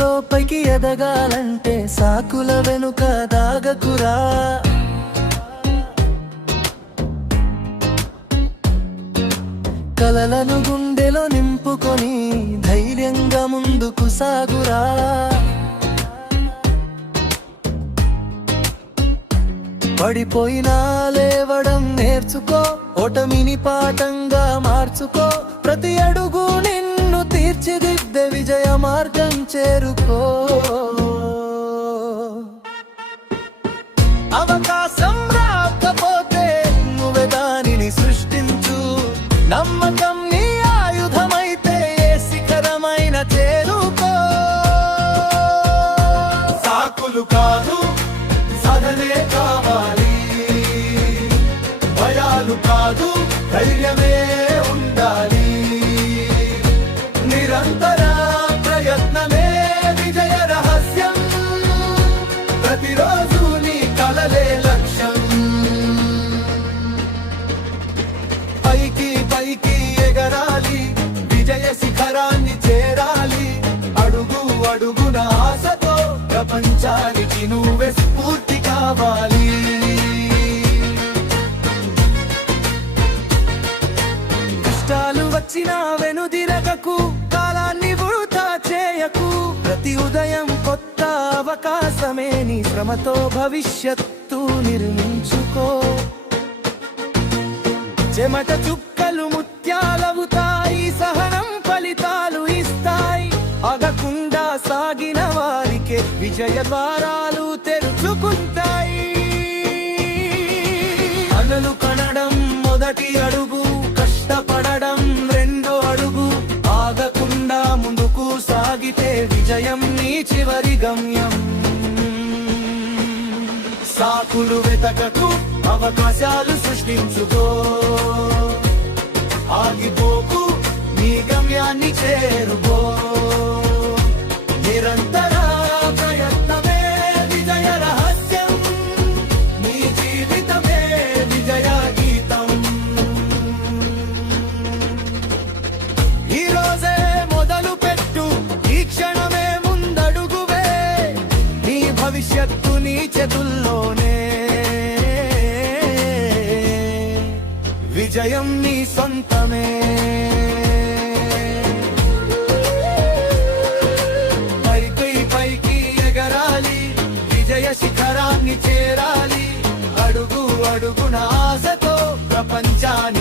జీవితంలో పైకి ఎదగాలంటే సాకుల వెనుక దాగకురా. కలలను గుండెలో నింపుకొని ధైర్యంగా ముందుకు సాగురా. పడిపోయినా లేవడం నేర్చుకో, ఓటమిని పాఠంగా మార్చుకో. ప్రతి అడుగు నిన్ను తీర్చిదిద్దే విజయ మార్గం చేరుకో. అవకాశం రాకపోతే నువ్వే దానిని సృష్టించు. నమ్మకం నీ ఆయుధమైతే ఏ శిఖరమైన చేరుకో. సాకులు కాదు సాధనే కావాలి, భయాలు కాదు ధైర్యమే ఉండాలి. నిరంతర ప్రయత్నమే విజయ రహస్యం, ప్రతిరోజు నీ కలలే లక్ష్యం. పైకి పైకి ఎగరాలి, విజయ శిఖరాన్ని చేరాలి. అడుగు అడుగున ఆశతో ప్రపంచానికి నువ్వే స్ఫూర్తి కావాలి. కష్టాలు వచ్చినా వెనుదిరగకు, కాలాన్ని వృధా చేయకు. ప్రతి ఉదయం కొత్త అవకాశమే, నీ శ్రమతో భవిష్యత్తు నిర్మించుకో. చెమట చుక్కలు ముత్యాలవుతాయి, సహనం ఫలితాలు ఇస్తాయి. ఆగకుండా సాగిన వారికే విజయ ద్వారాలు తెరుచుకుంటాయి. అలలు కనడం మొదటి అడుగు, కష్టపడడం రెండో అడుగు. ఆగకుండా ముందుకు సాగితే విజయం నీ చివరి గమ్యం. సాకులు వెతకకు, అవకాశాలు సృష్టించుకో. ఆగిపోకు, నీ గమ్యాన్ని చేరుకో. నిరంతర ప్రయత్నమే విజయ రహస్యం, నీ జీవితమే విజయ గీతం. ఈ రోజే మొదలు పెట్టు, ఈ క్షణమే ముందడుగువే. నీ భవిష్యత్తు నీ చేతుల్లోనే, విజయం నీ సొంతమే. పైకి పైకి ఎగరాలి, విజయ శిఖరాన్ని చేరాలి. అడుగు అడుగున ఆశతో ప్రపంచాన్ని